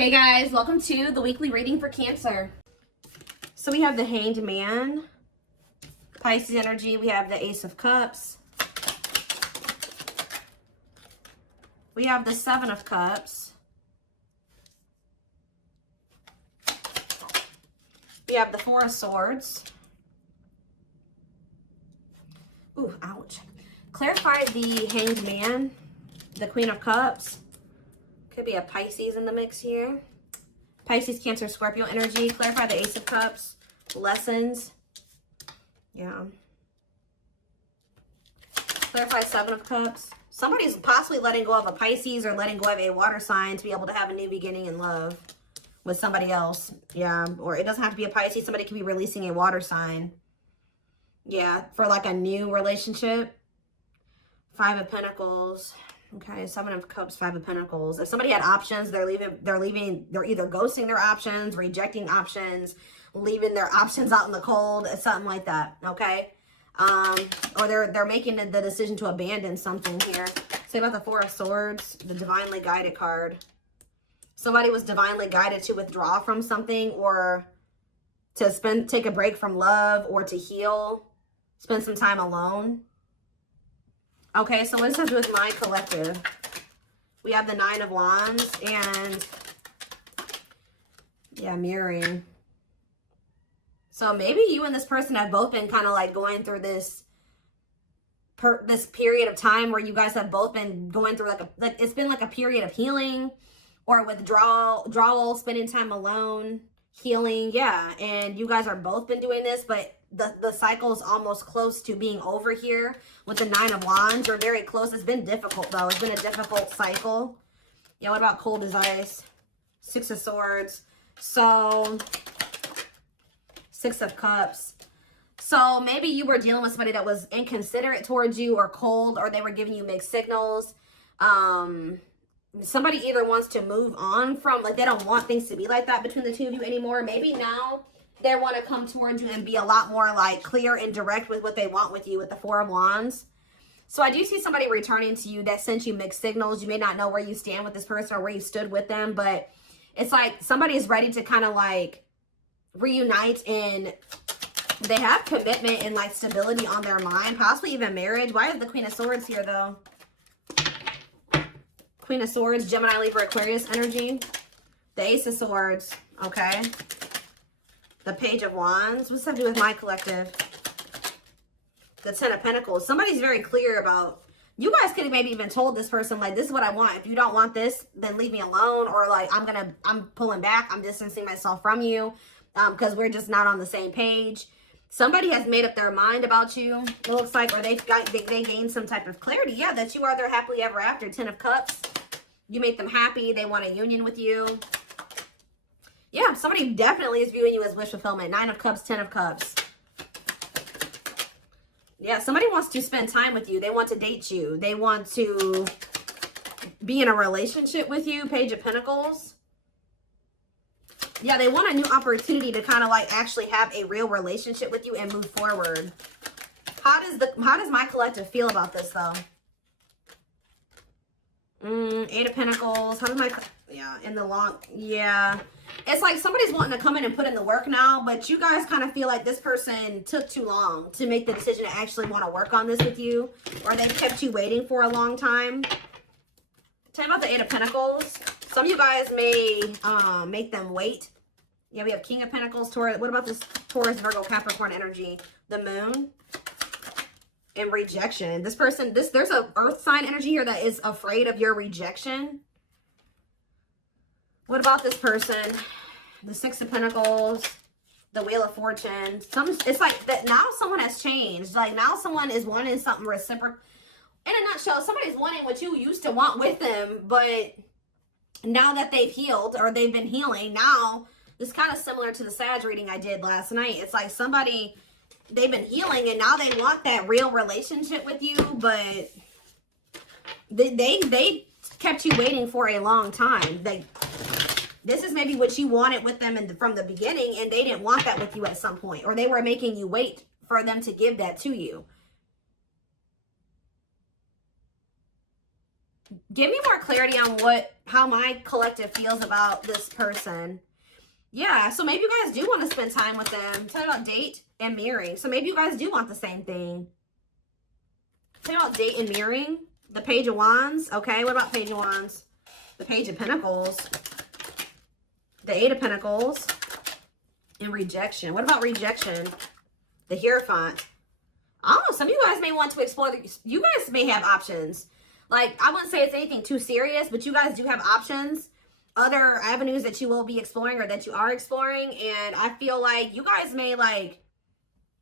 Hey guys, welcome to the weekly reading for Cancer. So we have the Hanged Man, Pisces energy. We have the Ace of Cups. We have the Seven of Cups. We have the Four of Swords. Ooh, ouch. Clarify the Hanged Man, the Queen of Cups. Could be a Pisces in the mix here. Pisces, Cancer, Scorpio energy. Clarify the Ace of Cups. Lessons. Yeah. Clarify Seven of Cups. Somebody's possibly letting go of a Pisces or letting go of a water sign to be able to have a new beginning in love with somebody else. Yeah. Or it doesn't have to be a Pisces. Somebody could be releasing a water sign. Yeah. For like a new relationship. Five of Pentacles. Okay, Seven of Cups, Five of Pentacles. If somebody had options, they're either ghosting their options, rejecting options, leaving their options out in the cold, something like that, okay? Or they're making the decision to abandon something here. Say about the Four of Swords, the Divinely Guided card. Somebody was divinely guided to withdraw from something or to take a break from love or to heal, spend some time alone. Okay, so what does this have to do with my collective? We have the Nine of Wands and, yeah, mirroring. So maybe you and this person have both been kind of like going through this period of time where you guys have both been going through like it's been like a period of healing or withdrawal, spending time alone, healing, yeah. And you guys are both been doing this, but the cycle is almost close to being over here with the Nine of Wands. You're very close. It's been difficult though. It's been a difficult cycle. Yeah, what about cold as ice? Six of Swords. So, Six of Cups. So maybe you were dealing with somebody that was inconsiderate towards you or cold, or they were giving you mixed signals. Somebody either wants to move on from, like they don't want things to be like that between the two of you anymore. Maybe now they want to come towards you and be a lot more like clear and direct with what they want with you with the Four of Wands. So I do see somebody returning to you that sent you mixed signals. You may not know where you stand with this person or where you stood with them, but it's like somebody is ready to kind of like reunite, and they have commitment and like stability on their mind, possibly even marriage. Why is the Queen of Swords here though? Queen of Swords, Gemini, Libra, Aquarius energy. The Ace of Swords, okay. The Page of Wands. What's that to do with my collective? The Ten of Pentacles. Somebody's very clear about, you guys could have maybe even told this person, like, this is what I want. If you don't want this, then leave me alone. Or like, I'm pulling back. I'm distancing myself from you because we're just not on the same page. Somebody has made up their mind about you, it looks like, or they gained some type of clarity. Yeah, that you are their happily ever after. Ten of Cups. You make them happy. They want a union with you. Yeah, somebody definitely is viewing you as wish fulfillment. Nine of Cups, Ten of Cups. Yeah, somebody wants to spend time with you. They want to date you. They want to be in a relationship with you. Page of Pentacles. Yeah, they want a new opportunity to kind of like actually have a real relationship with you and move forward. How does my collective feel about this though? Eight of Pentacles. How does my, yeah, in the long, yeah. It's like somebody's wanting to come in and put in the work now, but you guys kind of feel like this person took too long to make the decision to actually want to work on this with you, or they kept you waiting for a long time. Tell me about the Eight of Pentacles. Some of you guys may make them wait. Yeah, we have King of Pentacles, Taurus. What about this Taurus, Virgo, Capricorn energy? The Moon. And rejection. This person, there's a earth sign energy here that is afraid of your rejection. What about this person? The Six of Pentacles, the Wheel of Fortune. It's like that now someone has changed. Like now someone is wanting something reciprocal. In a nutshell, somebody's wanting what you used to want with them, but now that they've healed or they've been healing, now it's kind of similar to the Sag reading I did last night. It's like somebody, they've been healing and now they want that real relationship with you, but they kept you waiting for a long time. This is maybe what you wanted with them from the beginning, and they didn't want that with you at some point, or they were making you wait for them to give that to you. Give me more clarity on how my collective feels about this person. Yeah, so maybe you guys do want to spend time with them. Tell me about date and mirroring. So maybe you guys do want the same thing. Tell me about date and mirroring. The Page of Wands. Okay, what about Page of Wands? The Page of Pentacles. The Eight of Pentacles. And rejection. What about rejection? The Hierophant. Oh, some of you guys may want to explore. You guys may have options. Like, I wouldn't say it's anything too serious, but you guys do have options. Other avenues that you will be exploring or that you are exploring. And I feel like you guys may, like,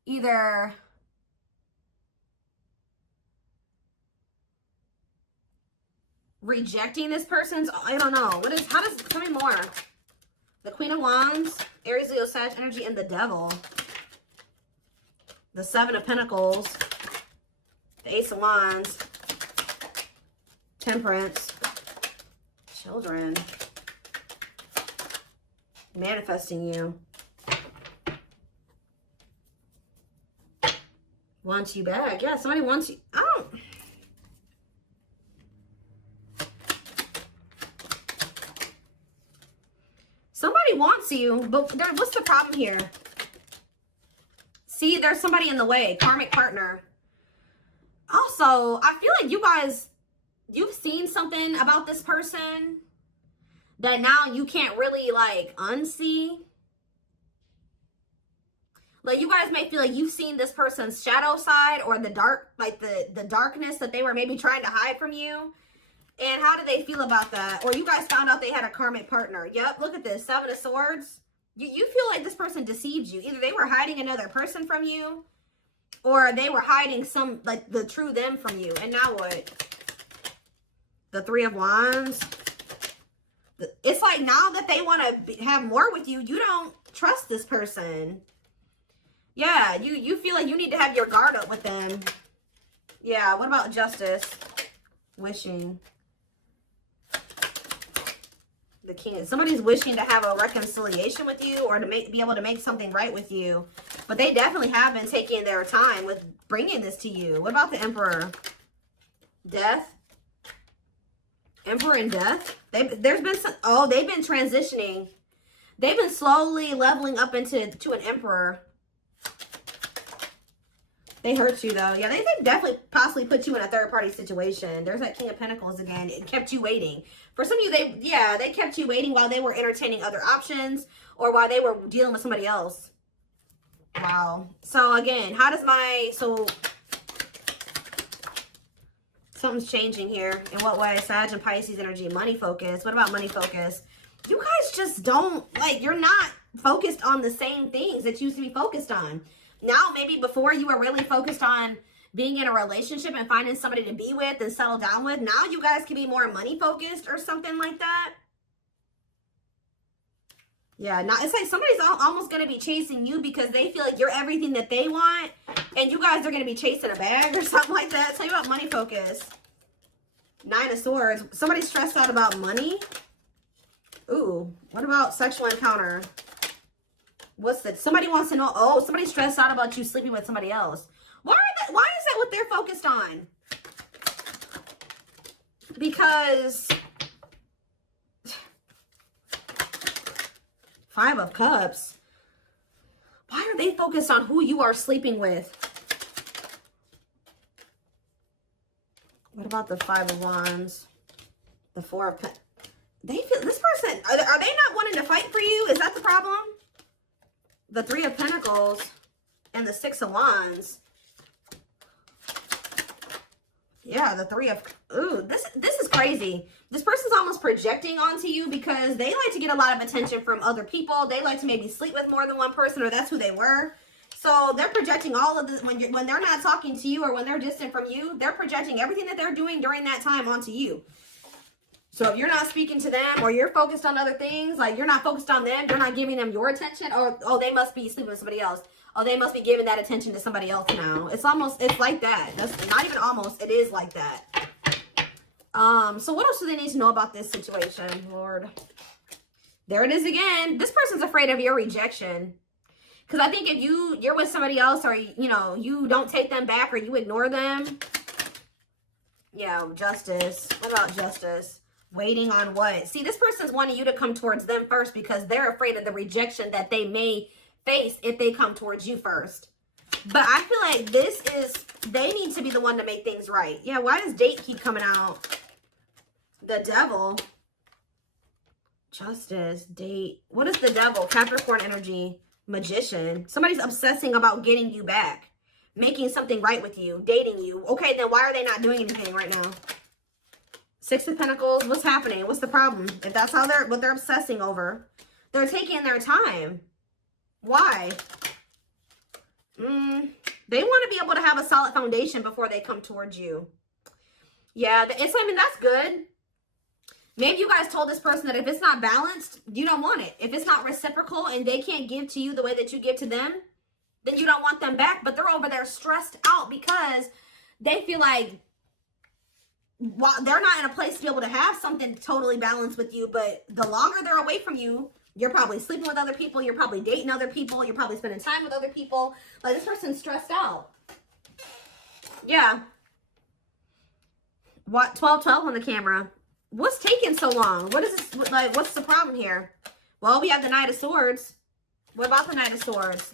either rejecting this person's, I don't know. How does, tell me more. The Queen of Wands, Aries, Leo, Sag energy, and the Devil. The Seven of Pentacles, the Ace of Wands, Temperance, Children, manifesting you, wants you back. Yeah, somebody wants you. I don't. Somebody wants you, but what's the problem here? See, there's somebody in the way. Karmic partner. Also, I feel like you guys, you've seen something about this person that now you can't really, like, unsee. Like, you guys may feel like you've seen this person's shadow side or the dark, like the darkness that they were maybe trying to hide from you. And how do they feel about that? Or you guys found out they had a karmic partner. Yep, look at this. Seven of Swords. You feel like this person deceived you. Either they were hiding another person from you, or they were hiding some, like, the true them from you. And now what? The Three of Wands. It's like now that they want to have more with you, you don't trust this person. Yeah, you feel like you need to have your guard up with them. Yeah, what about Justice? Wishing. The King. Somebody's wishing to have a reconciliation with you or to be able to make something right with you. But they definitely have been taking their time with bringing this to you. What about the Emperor? Death. Emperor and Death. There's been some, they've been transitioning. They've been slowly leveling up to an Emperor. They hurt you, though. Yeah, they definitely possibly put you in a third-party situation. There's that King of Pentacles again. It kept you waiting. For some of you, they kept you waiting while they were entertaining other options or while they were dealing with somebody else. Wow. So, again, how does something's changing here. In what way? Sag and Pisces energy. Money focus. What about money focus? You guys just don't, like, you're not focused on the same things that you used to be focused on. Now, maybe before you were really focused on being in a relationship and finding somebody to be with and settle down with. Now you guys can be more money focused or something like that. Yeah, now it's like somebody's almost going to be chasing you because they feel like you're everything that they want. And you guys are going to be chasing a bag or something like that. Tell you about money focus. Nine of Swords. Somebody's stressed out about money. Ooh, what about sexual encounter? What's that? Somebody wants to know. Oh, somebody's stressed out about you sleeping with somebody else. Why is that what they're focused on? Because Five of Cups. Why are they focused on who you are sleeping with? What about the Five of Wands? The Four of Pentacles. They feel this person. Are they not wanting to fight for you? Is that the problem? The Three of Pentacles and the Six of Wands. Yeah, the Three of... Ooh, this is crazy. This person's almost projecting onto you because they like to get a lot of attention from other people. They like to maybe sleep with more than one person, or that's who they were. So they're projecting all of this when they're not talking to you or when they're distant from you. They're projecting everything that they're doing during that time onto you. So if you're not speaking to them or you're focused on other things, like you're not focused on them, you're not giving them your attention, or, oh, they must be sleeping with somebody else. Oh, they must be giving that attention to somebody else now. It's like that. That's not even almost, it is like that. So what else do they need to know about this situation, Lord? There it is again. This person's afraid of your rejection. Because I think if you're with somebody else or, you know, you don't take them back or you ignore them, Yeah, justice. What about justice? Waiting on what? See, this person's wanting you to come towards them first because they're afraid of the rejection that they may face if they come towards you first. But I feel like this is, they need to be the one to make things right. Yeah, why does date keep coming out? The devil. Justice, date. What is the devil? Capricorn energy. Magician. Somebody's obsessing about getting you back. Making something right with you. Dating you. Okay, then why are they not doing anything right now? Six of Pentacles. What's happening? What's the problem? If that's how what they're obsessing over. They're taking their time. Why? They want to be able to have a solid foundation before they come towards you. Yeah, I mean, that's good. Maybe you guys told this person that if it's not balanced, you don't want it. If it's not reciprocal and they can't give to you the way that you give to them, then you don't want them back. But they're over there stressed out because they feel like while they're not in a place to be able to have something totally balanced with you, but the longer they're away from you, you're probably sleeping with other people, you're probably dating other people, you're probably spending time with other people. Like, this person's stressed out. Yeah. What? 12-12 on the camera. What's taking so long? What is this? Like, what's the problem here? Well, we have the Knight of Swords. What about the Knight of Swords?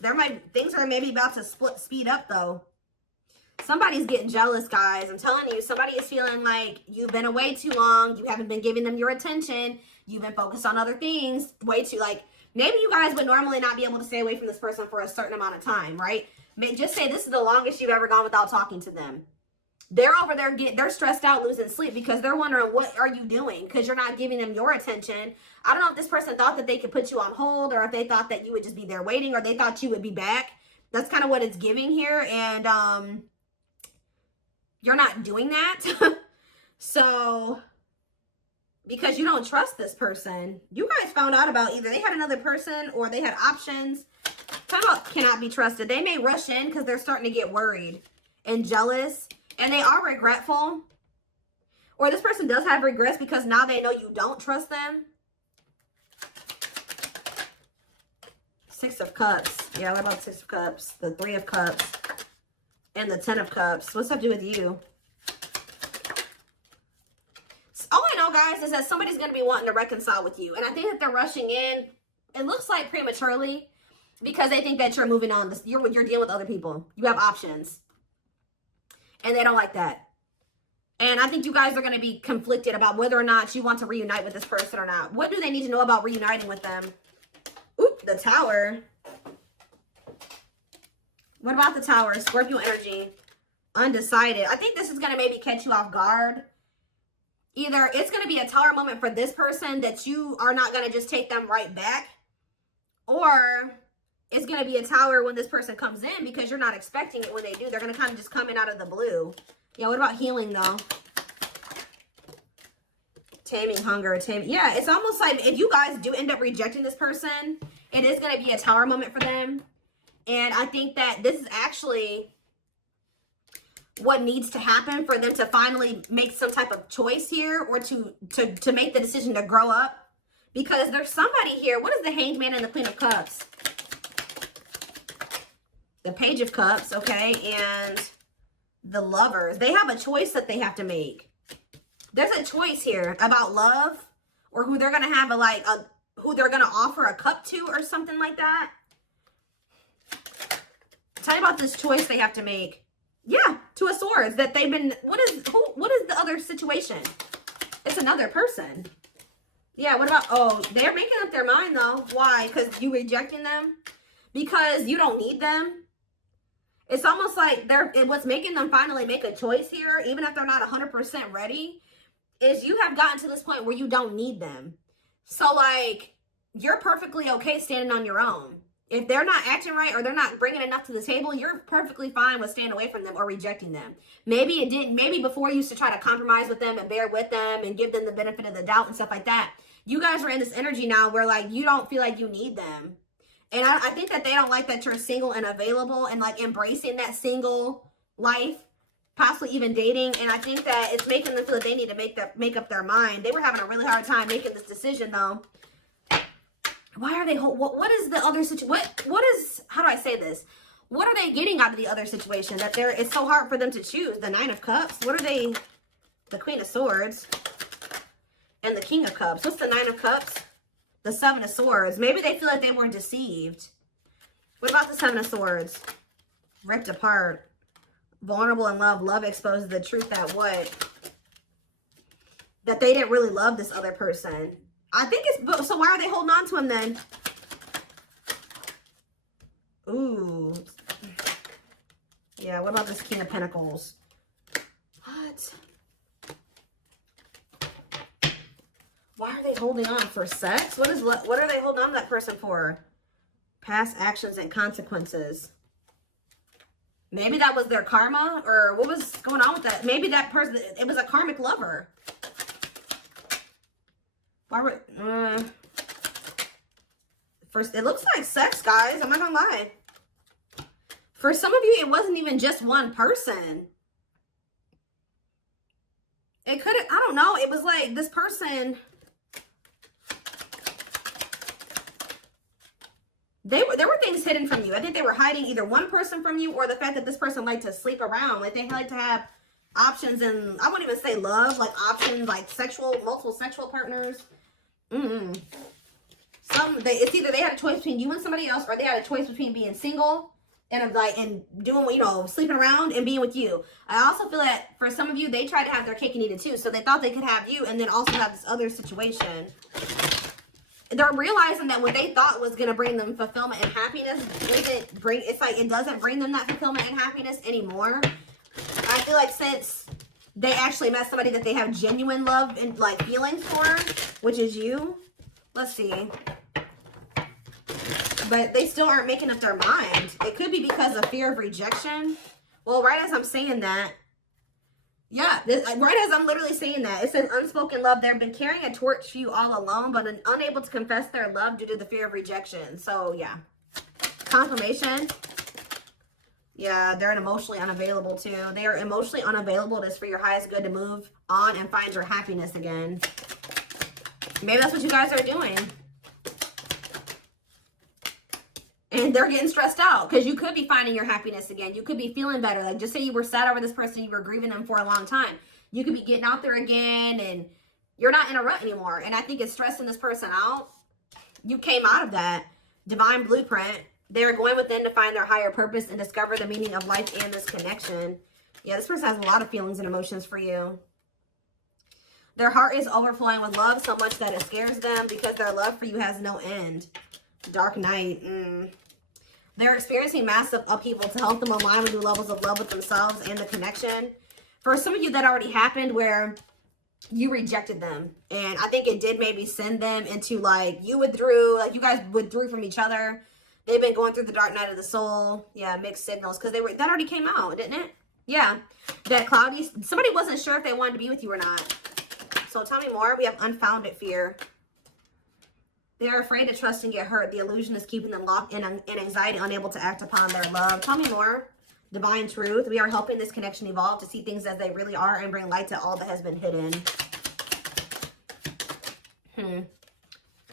Things are maybe about to speed up, though. Somebody's getting jealous, guys. I'm telling you, somebody is feeling like you've been away too long. You haven't been giving them your attention. You've been focused on other things. Maybe you guys would normally not be able to stay away from this person for a certain amount of time, right? Just say this is the longest you've ever gone without talking to them. They're over there they're stressed out, losing sleep because they're wondering, what are you doing? Because you're not giving them your attention. I don't know if this person thought that they could put you on hold, or if they thought that you would just be there waiting, or they thought you would be back. That's kind of what it's giving here. And you're not doing that. So, because you don't trust this person, you guys found out about either they had another person or they had options. Talk about cannot be trusted. They may rush in because they're starting to get worried and jealous. And they are regretful. Or this person does have regrets because now they know you don't trust them. Six of Cups. Yeah, what about the Six of Cups? The Three of Cups. And the Ten of Cups. What's that do with you? All I know, guys, is that somebody's going to be wanting to reconcile with you. And I think that they're rushing in. It looks like prematurely. Because they think that you're moving on. You're dealing with other people. You have options. And they don't like that. And I think you guys are going to be conflicted about whether or not you want to reunite with this person or not. What do they need to know about reuniting with them? Oop, the Tower. What about the Tower? Scorpio energy. Undecided. I think this is going to maybe catch you off guard. Either it's going to be a Tower moment for this person that you are not going to just take them right back. Or it's going to be a Tower when this person comes in because you're not expecting it when they do. They're going to kind of just come in out of the blue. Yeah, what about healing, though? Taming hunger. Yeah, it's almost like if you guys do end up rejecting this person, it is going to be a Tower moment for them. And I think that this is actually what needs to happen for them to finally make some type of choice here, or to make the decision to grow up. Because there's somebody here. What is the Hanged Man and the Queen of Cups? The Page of Cups, okay, and the Lovers. They have a choice that they have to make. There's a choice here about love, or who they're going to have who they're going to offer a cup to, or something like that. Tell me about this choice they have to make. Yeah, Two of Swords. That they've been, what is the other situation? It's another person. Yeah, what about, oh, they're making up their mind, though. Why? Because you rejecting them? Because you don't need them? It's almost like what's making them finally make a choice here, even if they're not 100% ready, is you have gotten to this point where you don't need them. So, like, you're perfectly okay standing on your own. If they're not acting right or they're not bringing enough to the table, you're perfectly fine with staying away from them or rejecting them. Maybe before you used to try to compromise with them and bear with them and give them the benefit of the doubt and stuff like that. You guys are in this energy now where, like, you don't feel like you need them. And I think that they don't like that you're single and available and, like, embracing that single life, possibly even dating. And I think that it's making them feel that they need to make up their mind. They were having a really hard time making this decision, though. Why are they, what is the other situation? What is, how do I say this? What are they getting out of the other situation that it's so hard for them to choose? The Nine of Cups? What are they the Queen of Swords, and the King of Cups. What's the Nine of Cups? The Seven of Swords. Maybe they feel like they were deceived. What about the Seven of Swords? Ripped apart. Vulnerable in love. Love exposes the truth that what? That they didn't really love this other person. I think it's... So why are they holding on to him then? Ooh. Yeah, what about this King of Pentacles? What? Why are they holding on? For sex? What are they holding on to that person for? Past actions and consequences. Maybe that was their karma, or what was going on with that? Maybe that person, it was a karmic lover. Why would, first, it looks like sex, guys. I'm not gonna lie. For some of you, it wasn't even just one person. It could have, I don't know. It was like this person, there were things hidden from you. I think they were hiding either one person from you or the fact that this person liked to sleep around. Like they like to have options, and I won't even say love, like options, like multiple sexual partners. It's either they had a choice between you and somebody else, or they had a choice between being single and doing, you know, sleeping around and being with you. I also feel that for some of you, they tried to have their cake and eat it too. So they thought they could have you and then also have this other situation. They're realizing that what they thought was going to bring them fulfillment and happiness it doesn't bring them that fulfillment and happiness anymore. I feel like since they actually met somebody that they have genuine love and like feelings for, which is you. Let's see. But they still aren't making up their mind. It could be because of fear of rejection. Well, right as I'm saying that, yeah, right as I'm literally saying that, it says unspoken love. They've been carrying a torch for you all alone, but unable to confess their love due to the fear of rejection. So, yeah. Confirmation. Yeah, they're emotionally unavailable too. They are emotionally unavailable. It's for your highest good to move on and find your happiness again. Maybe that's what you guys are doing. And they're getting stressed out because you could be finding your happiness again. You could be feeling better. Like just say you were sad over this person, you were grieving them for a long time. You could be getting out there again and you're not in a rut anymore. And I think it's stressing this person out. You came out of that divine blueprint. They're going within to find their higher purpose and discover the meaning of life and this connection. Yeah, this person has a lot of feelings and emotions for you. Their heart is overflowing with love so much that it scares them because their love for you has no end. Dark Knight. They're experiencing massive upheaval to help them align with new levels of love with themselves and the connection. For some of you, that already happened where you rejected them. And I think it did maybe send them into like, you withdrew, like you guys withdrew from each other. They've been going through the dark night of the soul. Yeah, mixed signals. Because that already came out, didn't it? Yeah. That cloudy, somebody wasn't sure if they wanted to be with you or not. So tell me more. We have unfounded fear. They're afraid to trust and get hurt. The illusion is keeping them locked in anxiety, unable to act upon their love. Tell me more. Divine truth. We are helping this connection evolve to see things as they really are and bring light to all that has been hidden.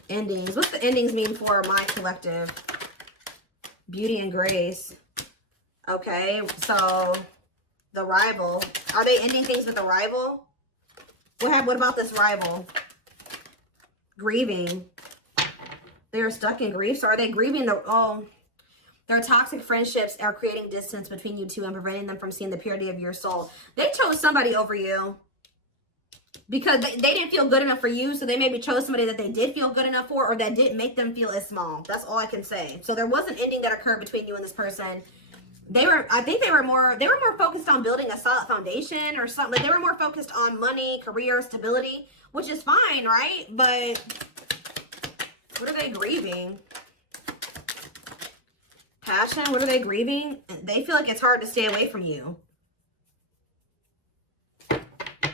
Endings. What's the endings mean for my collective? Beauty and grace. Okay, so the rival. Are they ending things with the rival? What about this rival? Grieving. They're stuck in grief. So are they grieving their toxic friendships are creating distance between you two and preventing them from seeing the purity of your soul. They chose somebody over you because they didn't feel good enough for you. So they maybe chose somebody that they did feel good enough for, or that didn't make them feel as small. That's all I can say. So there was an ending that occurred between you and this person. I think they were more focused on building a solid foundation or something. Like they were more focused on money, career, stability, which is fine, right? But what are they grieving? Passion, what are they grieving? They feel like it's hard to stay away from you.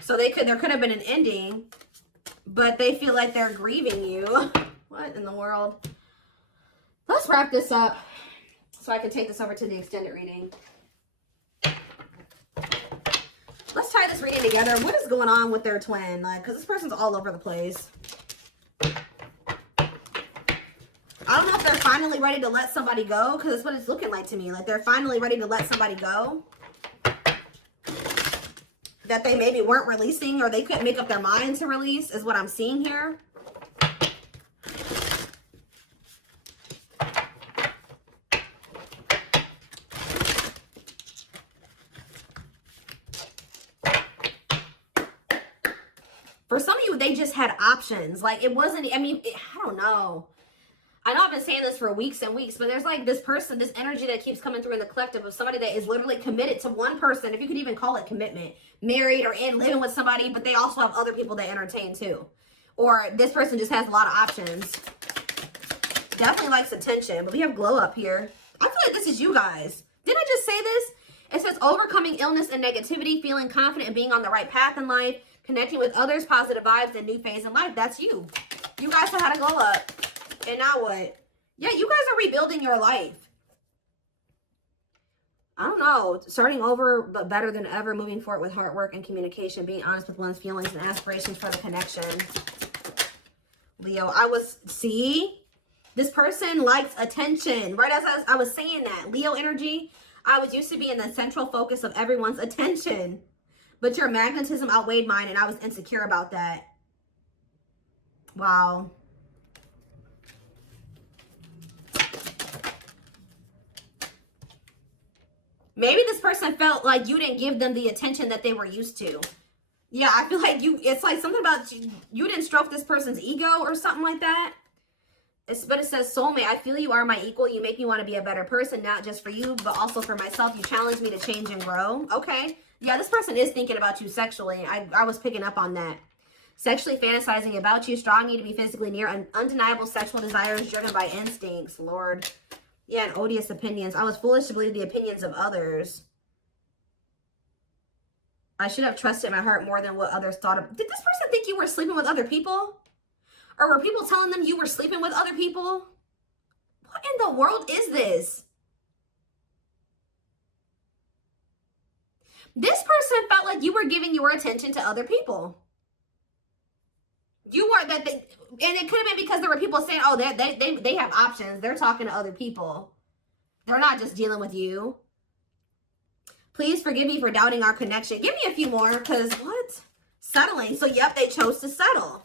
So there could have been an ending, but they feel like they're grieving you. What in the world? Let's wrap this up so I can take this over to the extended reading. Let's tie this reading together. What is going on with their twin? Like, because this person's all over the place. I don't know if they're finally ready to let somebody go, because that's what it's looking like to me. Like they're finally ready to let somebody go. that they maybe weren't releasing or they couldn't make up their mind to release is what I'm seeing here. For some of you, they just had options. Like, it wasn't, I mean, I don't know. I know I've been saying this for weeks and weeks, but there's like this person, this energy that keeps coming through in the collective of somebody that is literally committed to one person, if you could even call it commitment, married or in living with somebody, but they also have other people they entertain too. Or this person just has a lot of options. Definitely likes attention, but we have glow up here. I feel like this is you guys. Didn't I just say this? It says overcoming illness and negativity, feeling confident and being on the right path in life, connecting with others, positive vibes, and new phase in life. That's you. You guys know how to glow up. And now what? Yeah, you guys are rebuilding your life. I don't know. Starting over, but better than ever. Moving forward with hard work and communication. Being honest with one's feelings and aspirations for the connection. Leo, see? This person likes attention. Right as I was saying that. Leo energy, I was used to be in the central focus of everyone's attention. But your magnetism outweighed mine, and I was insecure about that. Wow. Maybe this person felt like you didn't give them the attention that they were used to. Yeah, I feel like it's like something about you didn't stroke this person's ego or something like that. But it says, soulmate, I feel you are my equal. You make me want to be a better person, not just for you, but also for myself. You challenge me to change and grow. Okay. Yeah, this person is thinking about you sexually. I was picking up on that. Sexually fantasizing about you, strong need to be physically near, undeniable sexual desires driven by instincts. Lord. Yeah, and odious opinions. I was foolish to believe the opinions of others. I should have trusted my heart more than what others thought of. Did this person think you were sleeping with other people? Or were people telling them you were sleeping with other people? What in the world is this? This person felt like you were giving your attention to other people. You weren't and it could have been because there were people saying, oh, they have options. They're talking to other people. They're not just dealing with you. Please forgive me for doubting our connection. Give me a few more, because what? Settling. So, yep, they chose to settle.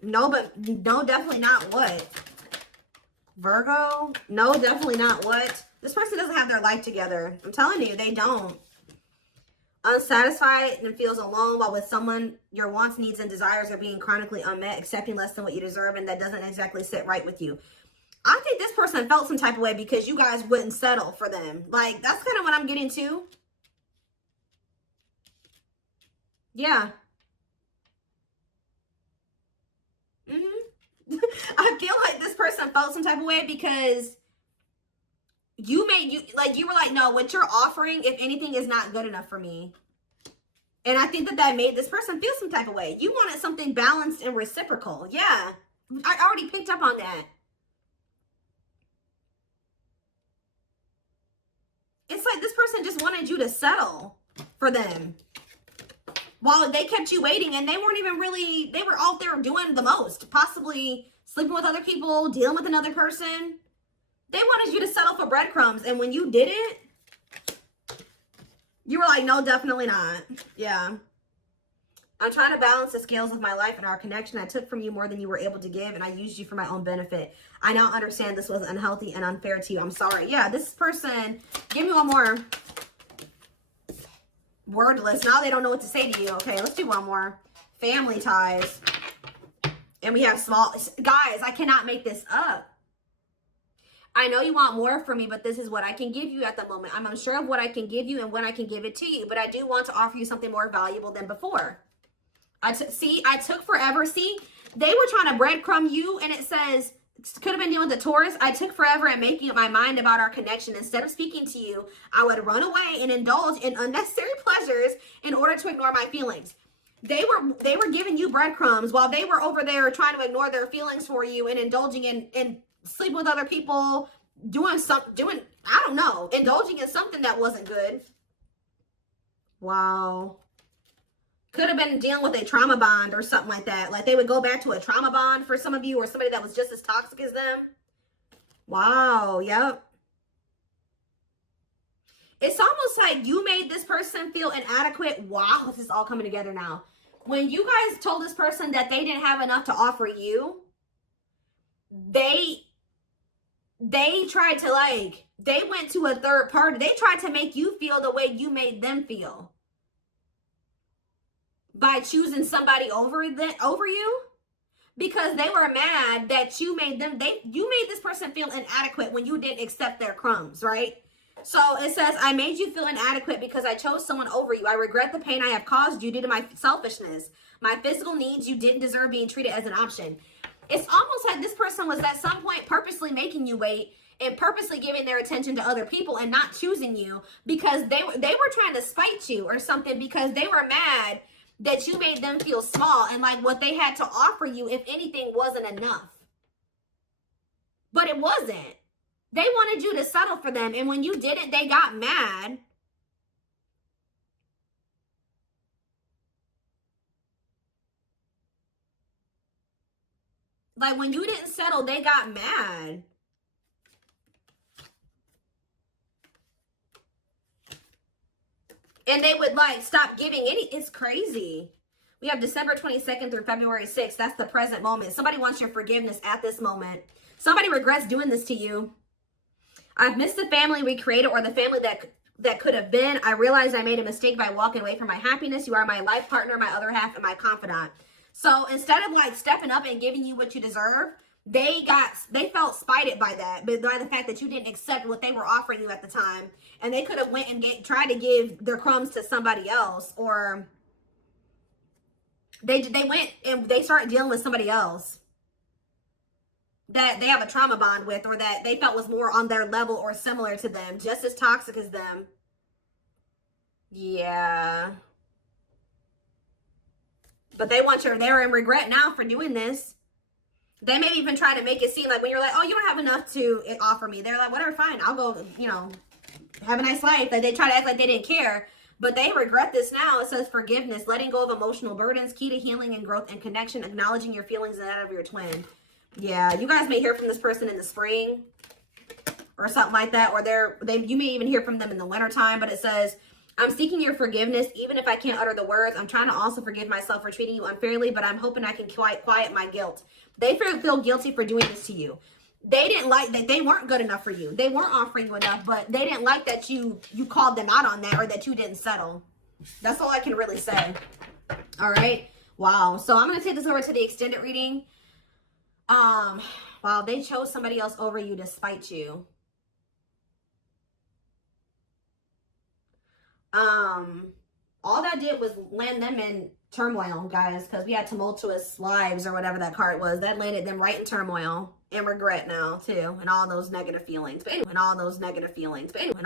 No, but no, definitely not what? Virgo? No, definitely not what? This person doesn't have their life together. I'm telling you, they don't. Unsatisfied and feels alone while with someone, your wants, needs, and desires are being chronically unmet, accepting less than what you deserve, and that doesn't exactly sit right with you. I think this person felt some type of way because you guys wouldn't settle for them. Like, that's kind of what I'm getting to. Yeah. I feel like this person felt some type of way because you were like, no, what you're offering, if anything, is not good enough for me. And I think that made this person feel some type of way. You wanted something balanced and reciprocal. Yeah. I already picked up on that. It's like this person just wanted you to settle for them. While they kept you waiting, and they weren't even really, they were out there doing the most. Possibly sleeping with other people, dealing with another person. They wanted you to settle for breadcrumbs. And when you didn't, you were like, no, definitely not. Yeah. I'm trying to balance the scales of my life and our connection. I took from you more than you were able to give, and I used you for my own benefit. I now understand this was unhealthy and unfair to you. I'm sorry. Yeah, this person, give me one more. Wordless. Now they don't know what to say to you. Okay, let's do one more. Family ties. And we have small... Guys, I cannot make this up. I know you want more from me, but this is what I can give you at the moment. I'm unsure of what I can give you and when I can give it to you, but I do want to offer you something more valuable than before. I took forever. See, they were trying to breadcrumb you, and it says, could have been dealing with the Taurus. I took forever at making up my mind about our connection. Instead of speaking to you, I would run away and indulge in unnecessary pleasures in order to ignore my feelings. They were giving you breadcrumbs while they were over there trying to ignore their feelings for you and indulging in sleeping with other people, I don't know, indulging in something that wasn't good. Wow. Could have been dealing with a trauma bond or something like that. Like they would go back to a trauma bond for some of you, or somebody that was just as toxic as them. Wow. Yep. It's almost like you made this person feel inadequate. Wow, this is all coming together now. When you guys told this person that they didn't have enough to offer you, they tried to, like, they went to a third party. They tried to make you feel the way you made them feel by choosing somebody over you, because they were mad that you made them, you made this person feel inadequate when you didn't accept their crumbs, right? So it says, I made you feel inadequate because I chose someone over you. I regret the pain I have caused you due to my selfishness. My physical needs, you didn't deserve being treated as an option. It's almost like this person was at some point purposely making you wait and purposely giving their attention to other people and not choosing you because they were trying to spite you or something, because they were mad that you made them feel small and like what they had to offer you, if anything, wasn't enough. But it wasn't. They wanted you to settle for them, and when you didn't, they got mad. Like, when you didn't settle, they got mad. And they would, like, stop giving any. It's crazy. We have December 22nd through February 6th. That's the present moment. Somebody wants your forgiveness at this moment. Somebody regrets doing this to you. I've missed the family we created, or the family that could have been. I realized I made a mistake by walking away from my happiness. You are my life partner, my other half, and my confidant. So instead of, like, stepping up and giving you what you deserve, they felt spited by that, but by the fact that you didn't accept what they were offering you at the time. And they could have went and tried to give their crumbs to somebody else, or they went and they started dealing with somebody else that they have a trauma bond with, or that they felt was more on their level or similar to them, just as toxic as them. Yeah. But they're in regret now for doing this. They may even try to make it seem like when you're like, oh, you don't have enough to offer me. They're like, whatever, fine. I'll go, you know, have a nice life. Like, they try to act like they didn't care. But they regret this now. It says forgiveness, letting go of emotional burdens, key to healing and growth and connection, acknowledging your feelings and that of your twin. Yeah, you guys may hear from this person in the spring or something like that. Or you may even hear from them in the wintertime. But it says, I'm seeking your forgiveness, even if I can't utter the words. I'm trying to also forgive myself for treating you unfairly, but I'm hoping I can quiet my guilt. They feel guilty for doing this to you. They didn't like that. They weren't good enough for you. They weren't offering you enough, but they didn't like that you called them out on that, or that you didn't settle. That's all I can really say. All right. Wow. So I'm going to take this over to the extended reading. Wow, they chose somebody else over you to spite you. All that did was land them in turmoil, guys, because we had tumultuous lives, or whatever that card was. That landed them right in turmoil and regret now too, and all those negative feelings. But anyway,